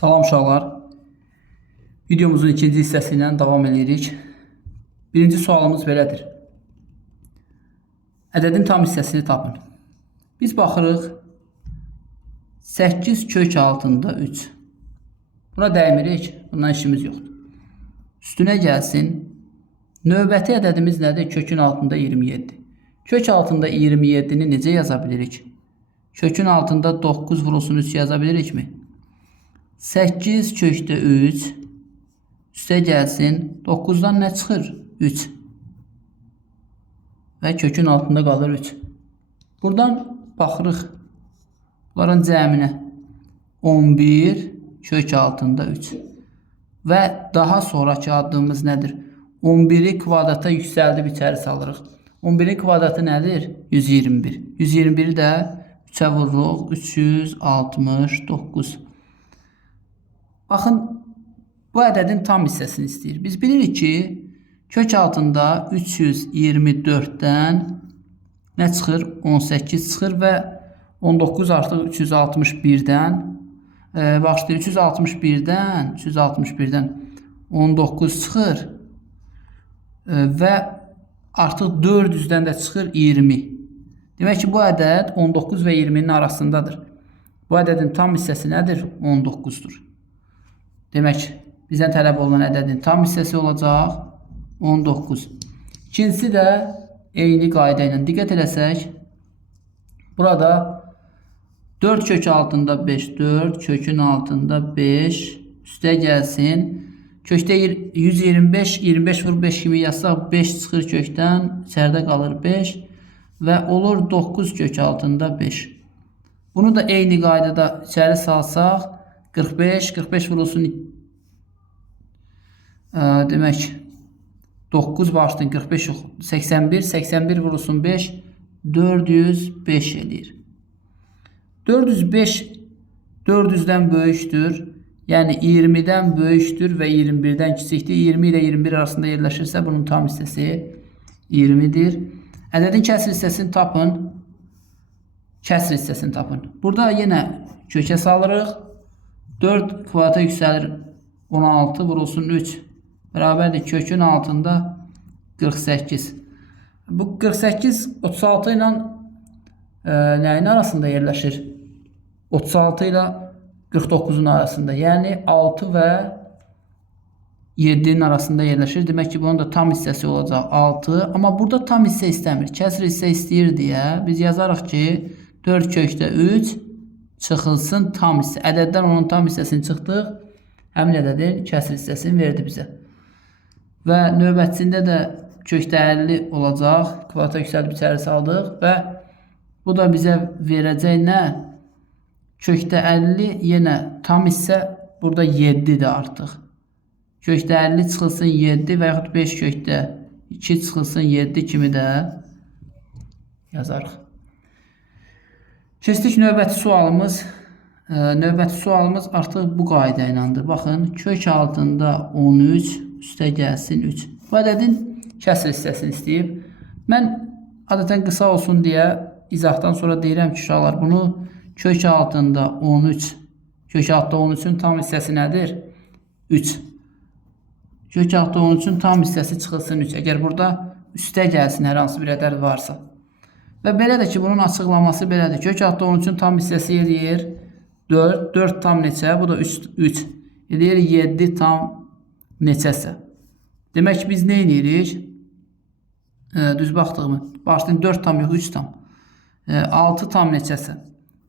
Salam uşaqlar. Videomuzun ikinci hissəsi ilə davam edirik. Birinci sualımız belədir. Ədədin tam hissəsini tapın. Biz baxırıq 8 kök altında 3. Buna dəymirik. Bundan işimiz yoxdur. Üstünə gəlsin. Növbəti ədədimiz nədir? Kökün altında 27. Kök altında 27-ni necə yaza bilirik? Kökün altında 9 vurulsun 3 yaza bilirikmi? 8 kökdə 3 üstə gəlsin 9-dan nə çıxır? 3 və kökün altında qalır 3. Buradan baxırıq bunların cəminə 11 kök altında 3 və daha sonraki addımımız nədir? 11'i kvadrata yüksəldib içəri salırıq. 11'in kvadratı nədir? 121. 121'i də 3'ə vururuq 369. Baxın, bu ədədin tam hissəsini istəyir. Biz bilirik ki, kök altında 324-dən nə çıxır? 18 çıxır və 19 artıq 361-dən başlayır. 361-dən 19 çıxır və artıq 400-dən də çıxır 20. Demək ki, bu ədəd 19 və 20'nin arasındadır. Bu ədədin tam hissəsi nədir? 19'dur. Demək, bizdən tələb olunan ədədin tam hissəsi olacaq 19. İkincisi də eyni qayda ilə diqqət eləsək, burada 4 kök altında 5, 4 kökün altında 5 üstə gəlsin. Kökdə 125, 25 vur 5 kimi yazsaq 5 çıxır kökdən, içəridə qalır 5 və olur 9 kök altında 5. Bunu da eyni qaydada içəri salsaq 45, 45 vurulsun demək 9 başlayın 45 yox 81, 81 vurulsun 5 405 edir. 405 400'dən böyükdür. Yəni 20'dən böyükdür və 21'dən kiçikdir. 20 ilə 21 arasında yerləşirsə bunun tam hissəsi 20'dir. Ədədin kəsr hissəsini tapın. Kəsr hissəsini tapın. Burada yenə kökə salırıq. 4 kvadrata yüksəlir 16 vurulsun 3 bərabərdir kökün altında 48. Bu 48 36 ilə nəyin arasında yerləşir? 36 ilə 49'un arasında. Yəni 6 və 7'nin arasında yerləşir. Demək ki, bunun da tam hissəsi olacaq 6. Amma burada tam hissə istəmir. Kəsr hissə istəyir deyə biz yazarıq ki 4 kökdə 3 çıxılsın tam hissə. Ədəddən onun tam hissəsini çıxdıq. Həmin ədədin kəsr hissəsini verdi bizə. Və növbətisində də kökdə 50 olacaq. Kvadrata yüksəldib içəri saldıq və bu da bizə verəcək nə? Kökdə 50 yenə tam hissə burada 7'dir artıq. Kökdə 50 çıxılsın 7 və yaxud 5 kökdə 2 çıxılsın 7 kimi də yazarıq. Keçdik növbəti sualımız. Növbəti sualımız artıq bu qayda ilədir. Baxın, kök altında 13 üstə gəlsin 3. Bu ədədin kəsr hissəsini istəyib. Mən adətən qısa olsun deyə izahdan sonra deyirəm ki, uşaqlar bunu kök altında 13, kök altında 13'ün tam hissəsi nədir? 3. Kök altında 13'ün tam hissəsi çıxılsın 3. Əgər burada üstə gəlsin hər hansı bir ədəd varsa. Və belə də ki, bunun açıqlaması belədir. Kök altında 13'ün tam hissəsi eləyir 4. 4 tam neçə? Bu da 3. Eləyir 7 tam neçəsə. Demək ki, biz nə edirik? Düz baxdığımı. Başlayın 4 tam yox, 3 tam. 6 tam neçəsə.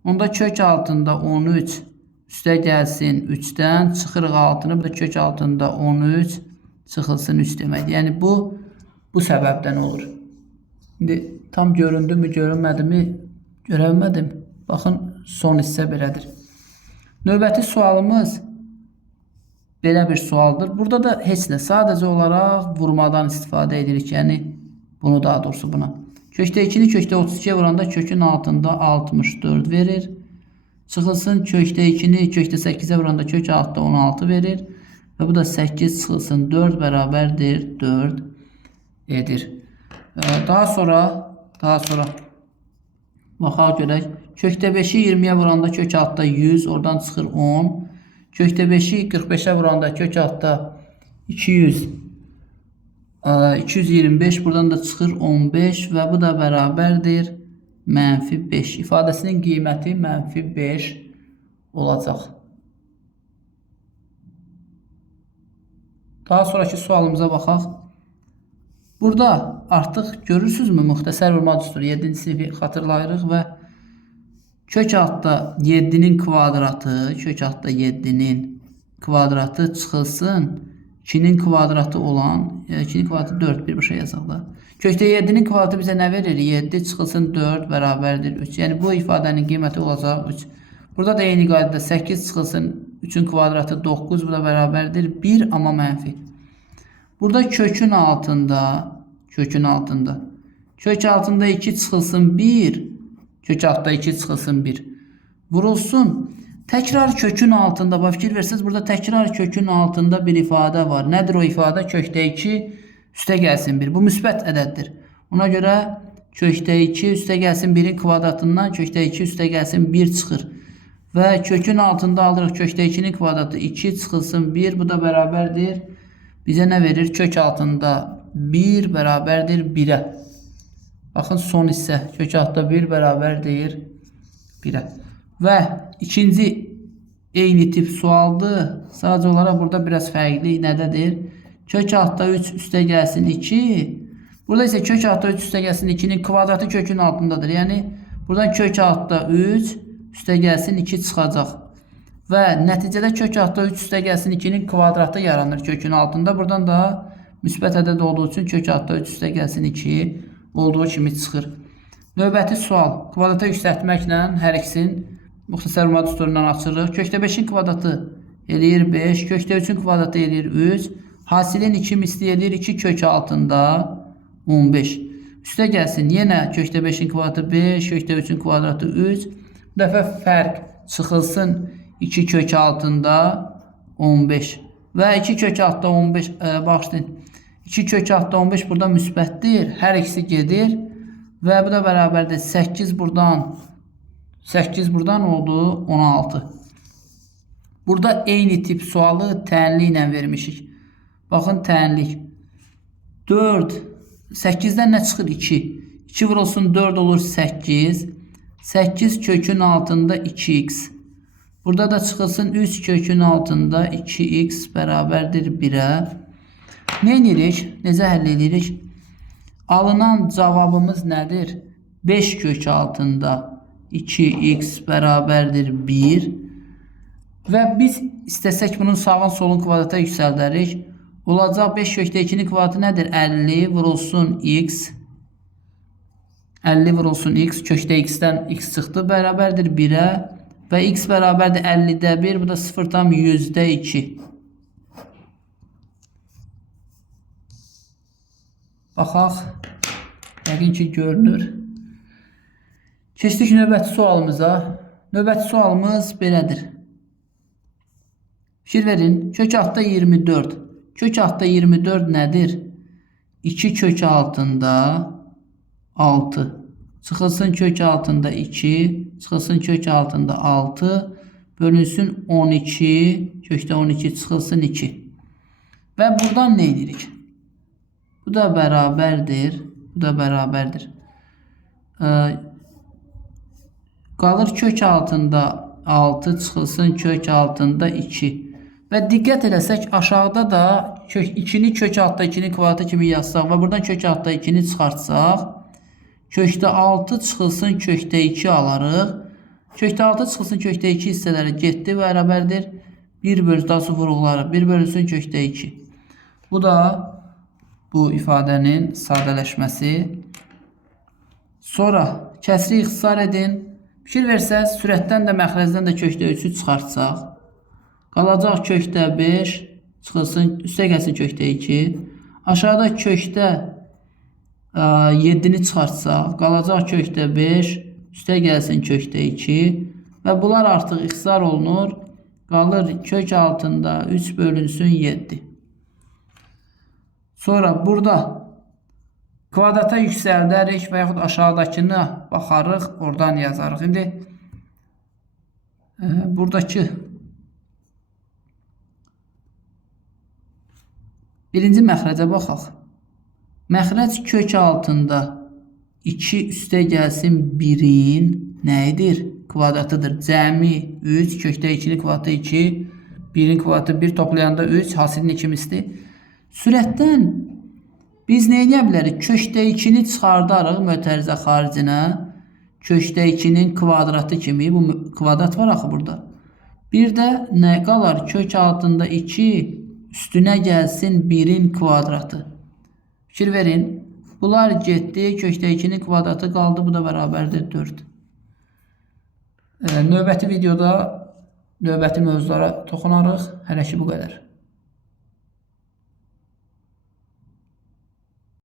Onda kök altında 13 üstə gəlsin 3'dən çıxırıq 6'nı. Bu da kök altında 13 çıxılsın 3 deməkdir. Yəni bu səbəbdən olur. İndi tam göründü mü, görünmədi mi? Görənmədim. Baxın, son hissə belədir. Növbəti sualımız belə bir sualdır. Burada da heç nə, sadəcə olaraq vurmadan istifadə edirik. Yəni bunu daha doğrusu buna. Kökdə 2'ni kökdə 32'ye vuranda kökün altında 64 verir. Çıxılsın kökdə 2'ni kökdə 8'e vuranda kök altında 16 verir. Və bu da 8 çıxılsın 4 bərabərdir 4 edir. Daha sonra baxaq görək. Kökdə 5'i 20'ye vuranda kök altında 100, oradan çıxır 10. Kökdə 5-i 45-ə vuranda kök altda 200, 225, buradan da çıxır 15 və bu da bərabərdir -5. İfadəsinin qiyməti -5 olacaq. Daha sonraki sualımıza baxaq. Burada artıq görürsünüzmü müxtəsər vurma düsturu 7-ci sinifi xatırlayırıq və kök altda 7-nin kvadratı, kök altda 7-nin kvadratı çıxılsın 2-nin kvadratı olan, 2-nin kvadratı 4, birbaşa yazaq da. Kökdə 7-nin kvadratı bizə nə verir? 7 çıxılsın 4 bərabərdir 3. Yəni bu ifadənin qiyməti olacaq 3. Burada da eyni qaydada 8 çıxılsın 3-ün kvadratı 9, bu da bərabərdir 1, amma mənfi. Burada kökün altında, kök altında 2 çıxılsın 1, kök altda 2 çıxılsın 1 vurulsun. Təkrar kökün altında, bax fikir versiniz, burada təkrar kökün altında bir ifadə var. Nədir o ifadə? Kökdə 2 üstə gəlsin 1. Bu müsbət ədəddir. Ona görə kökdə 2 üstə gəlsin 1-in kvadratından kökdə 2 üstə gəlsin 1 çıxır. Və kökün altında alırıq kökdə 2-nin kvadratı 2 çıxılsın 1. Bu da bərabərdir. Bizə nə verir? Kök altında 1 bərabərdir 1-ə. Baxın son hissə. Kök altında 1 bərabərdir 1-ə. Və ikinci eyni tip sualdır. Sadəcə olaraq burada biraz fərqli nədədir? Kök altda 3 üstə gəlsin 2. Burada isə kök altda 3 üstə gəlsin 2-nin kvadratı kökün altındadır. Yəni buradan kök altda 3 üstə gəlsin 2 çıxacaq. Və nəticədə kök altda 3 üstə gəlsin 2-nin kvadratı yaranır kökün altında. Buradan da müsbət ədəd olduğu üçün kök altda 3 üstə gəlsin 2 olduğu kimi çıxır. Növbəti sual. Kvadrata yüksəltməklə hər ikisini müxtəsər vurma düsturundan açırıq. Kökdə 5-in kvadratı eləyir 5. Kökdə 3-ün kvadratı eləyir 3. Hasilin 2 misli eləyir 2 kök altında 15. Üstə gəlsin yenə kökdə 5-in kvadratı 5. Kökdə 3-ün kvadratı 3. Bu dəfə fərq çıxılsın 2 kök altında 15. Və 2 kök altında 15, bağışlayın. 2 kök altında 15 burada müsbətdir. Hər ikisi gedir. Və bu da bərabərdir 8 buradan oldu 16. Burada eyni tip sualı tənli ilə vermişik. Baxın tənlik. 4. 8-dən nə çıxır? 2. 2 vurulsun 4 olur 8. 8 kökün altında 2x. Burada da çıxılsın 3 kökün altında 2x bərabərdir 1-ə. Nə edirik? Necə həll edirik? Alınan cavabımız nədir? 5 kök altında 2x bərabərdir 1. Və biz istəsək bunun sağın solun kvadrata yüksəldərik. Olacaq 5 kökdə 2-nin kvadratı nədir? 50 vurulsun x. 50 vurulsun x. Kökdə x-dən x çıxdı. Bərabərdir 1-ə. Və x bərabərdir 50-də 1. Bu da 0,100-də 2. Baxaq. Yəqin ki görünür. Keçdik növbəti sualımıza. Növbəti sualımız belədir. Fikir verin. Kök altda 24. Kök altda 24 nədir? 2 kök altında 6. Çıxılsın kök altında 2. Çıxılsın kök altında 6. Bölünsün 12. Kökdə 12 çıxılsın 2. Və buradan nə edirik? Bu da bərabərdir. Bu da bərabərdir. Qalır kök altında 6 çıxılsın kök altında 2. Və diqqət eləsək aşağıda da 2-ni kök altda 2-nin kvadratı kimi yazsaq və buradan kök altda 2-ni çıxartsaq kökdə 6 çıxılsın kökdə 2 alarıq. Kökdə 6 çıxılsın kökdə 2 hissələri getdi və bərabərdir 1 bölü daha vuruqları 1 bölünsün kökdə 2. Bu da bu ifadənin sadələşməsi. Sonra kəsri ixtisar edin. Fikir versəz, sürətdən də məxrəcdən də kökdə 3-ü çıxartsaq. Qalacaq kökdə 5, çıxılsın, üstə gəlsin kökdə 2. Aşağıda kökdə 7-ni çıxartsaq, qalacaq kökdə 5, üstə gəlsin kökdə 2. Və bunlar artıq ixtisar olunur. Qalır kök altında 3 bölünsün 7. Sonra burada kvadrata yüksəldərik və yaxud aşağıdakını baxarıq, oradan yazarıq. İndi buradakı Birinci məxrəcə baxaq. Məxrəc kök altında 2 üstə gəlsin 1-in nəyidir? Kvadratıdır. Cəmi 3, kökdə 2-nin kvadratı 2, 1-in kvadratı 1 toplayanda 3, hasilin 2 misli. Sürətdən biz nə edə bilərik? Kökdə 2-ni çıxardarıq mötərizə xaricinə. Kökdə 2-nin kvadratı kimi, bu kvadrat var axı burada. Bir də nə qalar? Kök altında 2 üstünə gəlsin 1-in kvadratı. Fikir verin. Bunlar getdi. Kökdə 2-nin kvadratı qaldı. Bu da bərabərdir 4. Növbəti videoda növbəti mövzulara toxunarıq. Hələ ki bu qədər.